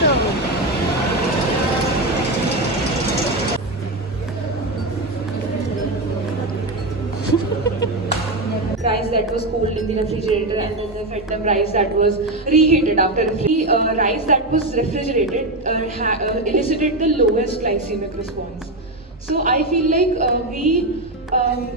Rice that was cooled in the refrigerator, and then they fed them rice that was reheated after rice that was refrigerated elicited the lowest glycemic response. So I feel like we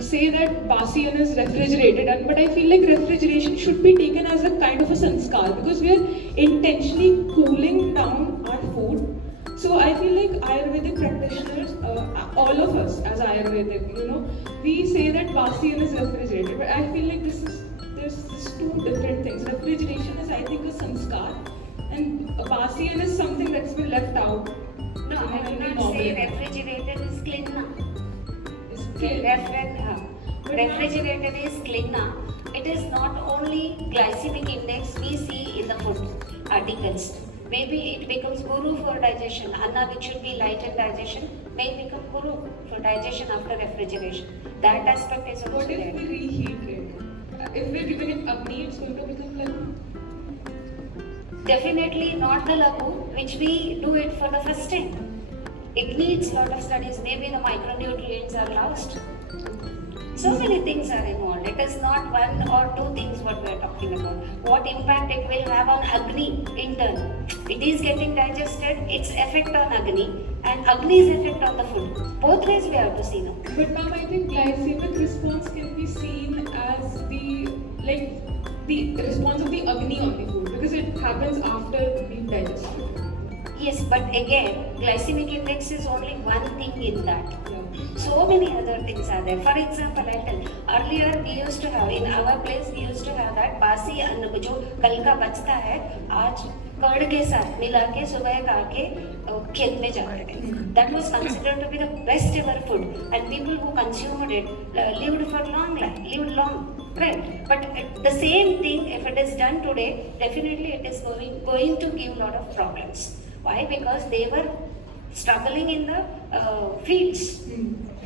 say that basian is refrigerated, but I feel like refrigeration should be taken as a kind of a sanskar, because we are intentionally cooling down our food. So I feel like Ayurvedic practitioners, all of us as Ayurvedic, we say that basian is refrigerated, but I feel like there's two different things. Refrigeration is, I think, a sanskar, and basian is something that's been left out. No, I will not say refrigerated is cleaner. Refrigerated is cleaner. It is not only glycemic index we see in the food articles. Maybe it becomes guru for digestion. Anna, which should be light in digestion, may become guru for digestion after refrigeration. That aspect is also there. What if we reheat it? If we're giving it Agni, it's going to become lagu? Definitely not the lagu, which we do it for the first time. It needs a lot of studies. Maybe the micronutrients are lost. So many things are involved. It is not one or two things what we are talking about. What impact it will have on Agni in turn. It is getting digested, its effect on Agni, and Agni's effect on the food. Both ways we have to see now. But ma'am, I think glycemic response can be seen as the response of the Agni on the food, because it happens after being digested. Yes, but again, glycemic index is only one thing in that. So many other things are there. For example, I tell earlier we used to have, in our place we used to have that बासी अन्न जो कल का बचता है आज curd के साथ मिला के सुबह खा के खेत में जाते थे. That was considered to be the best ever food, and people who consumed it lived for lived long. Right, but the same thing, if it is done today, definitely it is going to give a lot of problems. Why? Because they were struggling in the fields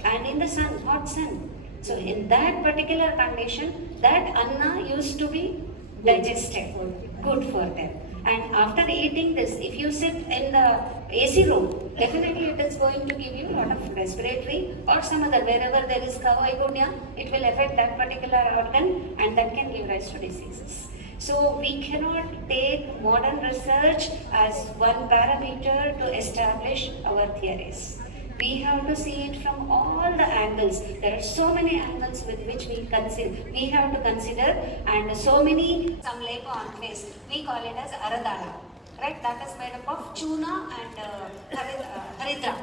and in the sun, hot sun. So in that particular condition, that anna used to be digested, good for them. And after eating this, if you sit in the AC room, definitely it is going to give you a lot of respiratory or some other, wherever there is kavaigunya, it will affect that particular organ, and that can give rise to diseases. So we cannot take modern research as one parameter to establish our theories. We have to see it from all the angles. There are so many angles with which we have to consider, and so many, some label on face, we call it as aradala. Right? That is made up of chuna and haridra.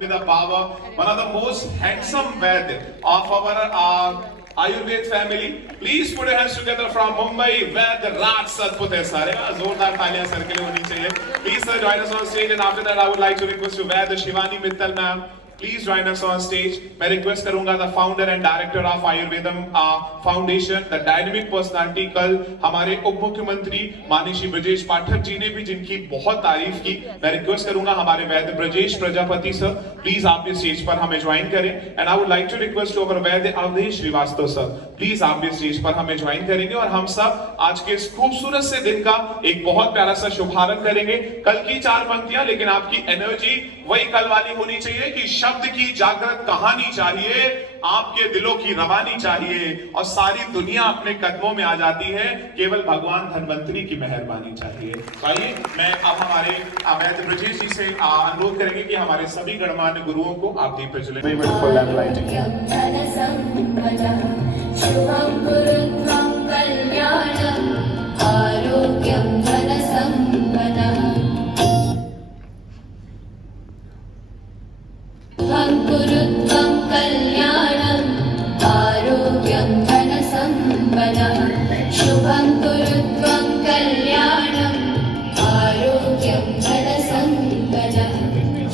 With the power, one of the most handsome Ved of our Ayurved family. Please put your hands together from Mumbai, Ved Raj Satput hai sare. जोरदार तालियां sir के लिए होनी चाहिए. Please sir, join us on stage, and after that I would like to request you Ved Shivani Mittal ma'am. Please join us on stage. मैं request करूँगा the founder and director of Ayurvedam Foundation, the dynamic personality. कल हमारे उप मुख्यमंत्री माननीय श्री ब्रजेश पाठक जी ने भी जिनकी बहुत तारीफ की, मैं request करूँगा हमारे वैद्य ब्रजेश प्रजापति सर, प्लीज आप इस स्टेज पर हमें ज्वाइन करें. And I would like to request our Vaidya Awadhesh Srivastava sir, please आप इस स्टेज पर हमें ज्वाइन करेंगे, और हम सब आज के इस खूबसूरत से दिन का एक बहुत प्यारा सा शुभारंभ करेंगे. कल की 4 पंक्तियां, लेकिन आपकी एनर्जी वही कल वाली होनी चाहिए कि शब्द की जागृत कहानी चाहिए, आपके दिलों की रवानी चाहिए, और सारी दुनिया अपने कदमों में आ जाती है, केवल भगवान धन्वंतरी की मेहरबानी चाहिए. तो आइए, मैं अब हमारे वैद्य ब्रजेश जी से अनुरोध करेंगे कि हमारे सभी गणमान्य गुरुओं को आप दीप प्रज्वलित शुभं कुरु त्वं कल्याणं आरोग्यं धनसम्पदः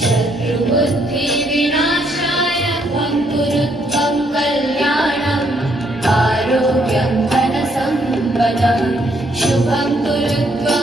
शत्रुबुद्धिविनाशाय त्वं कुरु त्वं कल्याणं आरोग्यं धनसम्पदः शुभं कुरु त्वं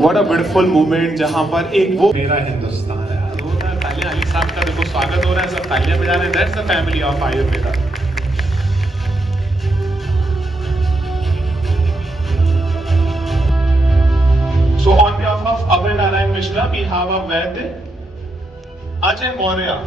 What a beautiful moment जहाँ पर एक वो मेरा हिंदुस्तान है। जोरदार तालियां अली साहब का देखो स्वागत हो रहा है, सब तालियां बजा रहे हैं। That's the family of Ayurveda. So on behalf of Abhay Narayan Mishra, we have a Vaid Ajay Maurya.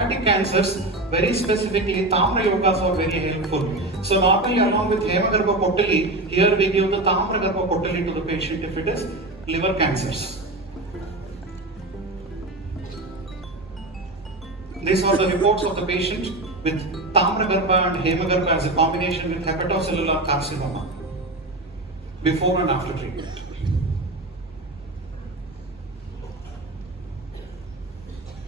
Hepatic cancers, very specifically, Tamra yogas are very helpful. So normally along with Hemagarbha Kottali, here we give the Tamra Garbha Kottali to the patient if it is liver cancers. These are the reports of the patient with Tamra Garbha and Hemagarbha as a combination with hepatocellular carcinoma before and after treatment.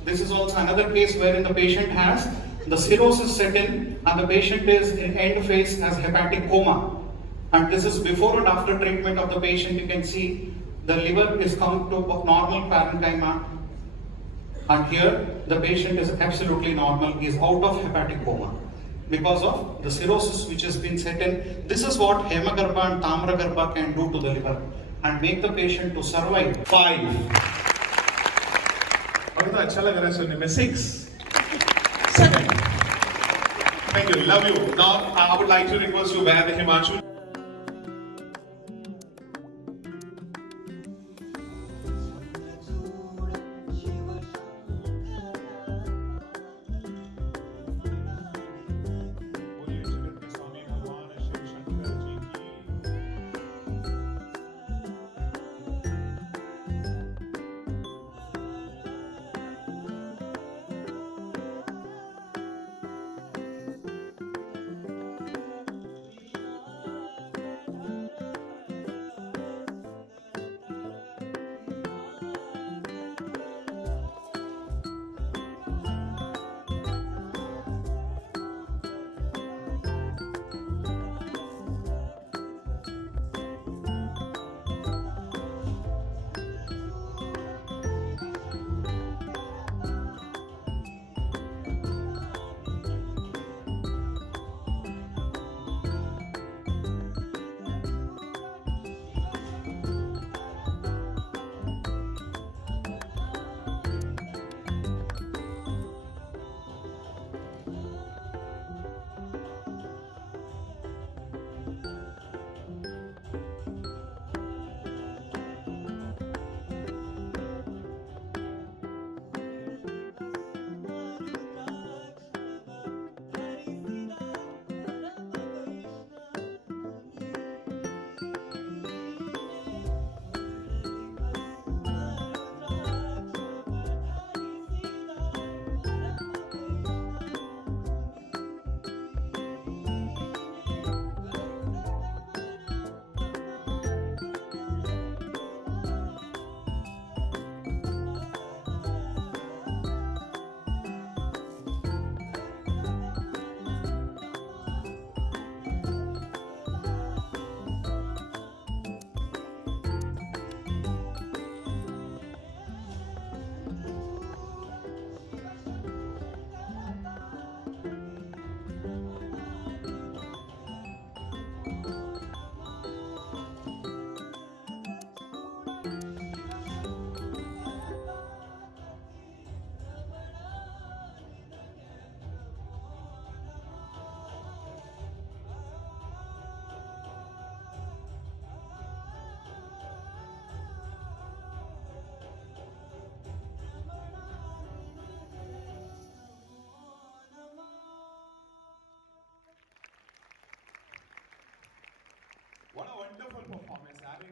This is also another case wherein the patient has the cirrhosis set in and the patient is in end phase as hepatic coma. And this is before and after treatment of the patient. You can see the liver is come to normal parenchyma. And here the patient is absolutely normal, he is out of hepatic coma because of the cirrhosis which has been set in. This is what Hemagarbha and Tamragarbha can do to the liver and make the patient to survive. 5 अभी तो अच्छा लग रहा है सुनने में 6 7 Thank you, love you. Now I would like to request you Vaid Himanshu.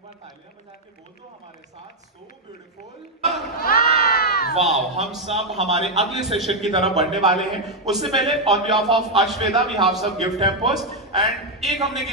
एक बार तालियां बजा के बोल दो हमारे साथ, सो ब्यूटीफुल। वाओ, हम सब हमारे अगले सेशन की तरफ बढ़ने वाले हैं। उससे पहले on behalf of Ashweta we have some gift hampers and एक हमने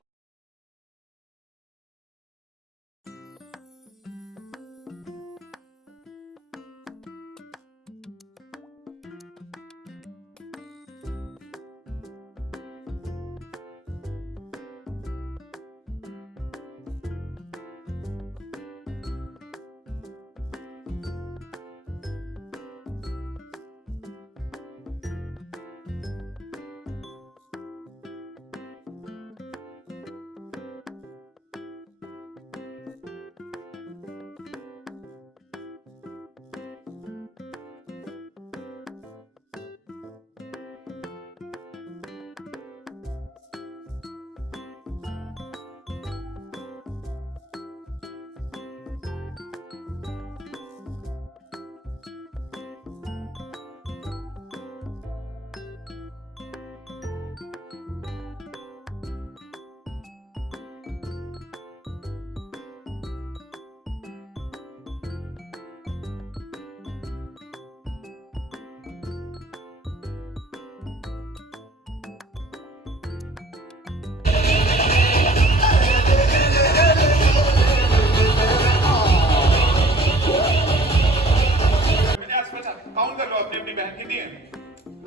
काउंट कर लो अपनी अपनी बहन कितनी है।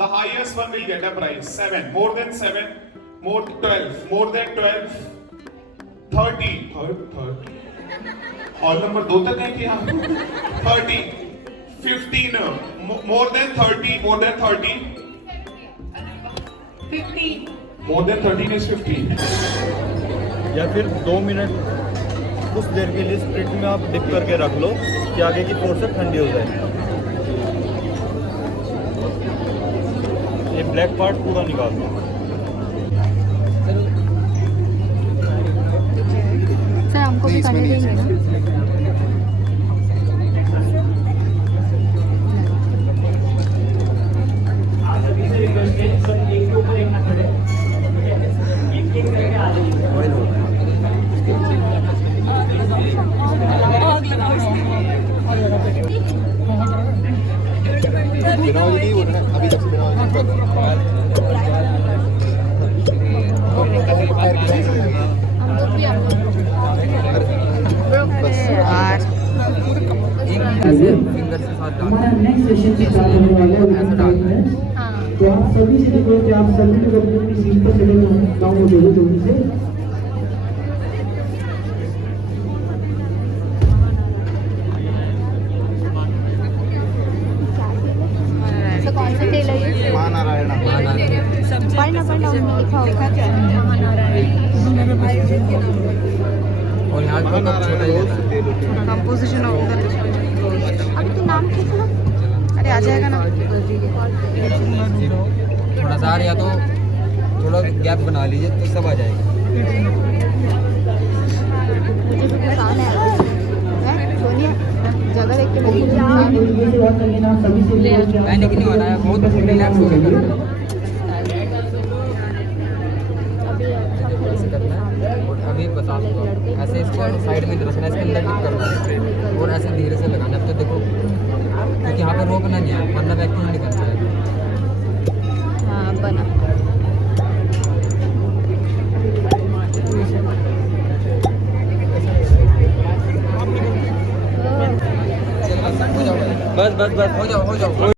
The highest one will get a prize 7, more than 7, more 12, more than 12, 30, 30 और नंबर 2 तक है क्या? 30, 15, more than 30, more than 30, 15. more than 13 is 15. या फिर 2 मिनट कुछ देर के लिए स्प्रिट में आप डिप करके रख लो कि आगे की पोर्शन ठंडी हो जाए। ये ब्लैक पार्ट पूरा निकाल दो। सर हमको भी करने देंगे ना? अभी तक हमारा नेक्स्ट सेशन स्टार्ट होने वाला है। तो आप सभी से रिक्वेस्ट है, आप सभी लोग अपनी अपनी सीट पर चले जाओ जल्दी से। कौन सा तेल है ये? महानारायण पढ़ना लिखा होगा क्या? और यहाँ कंपोजिशन ऑफ द अभी तो नाम क्या था? अरे आ जाएगा ना। थोड़ा सा या तो थोड़ा गैप बना लीजिए तो सब आ जाएगा। मुझे भी पसंद है सोनिया, जगह देख के मैंने कि नहीं होना है, बहुत रिलैक्स हो गया। अभी बता दो, ऐसे इसको साइड में रखना है, इसके अंदर डिप करना है और ऐसे धीरे से लगाना है। अब तो देखो क्योंकि यहाँ पर रोकना नहीं है वरना व्यक्ति नहीं निकल जाएगा। हाँ बना। बस बस बस हो जाओ।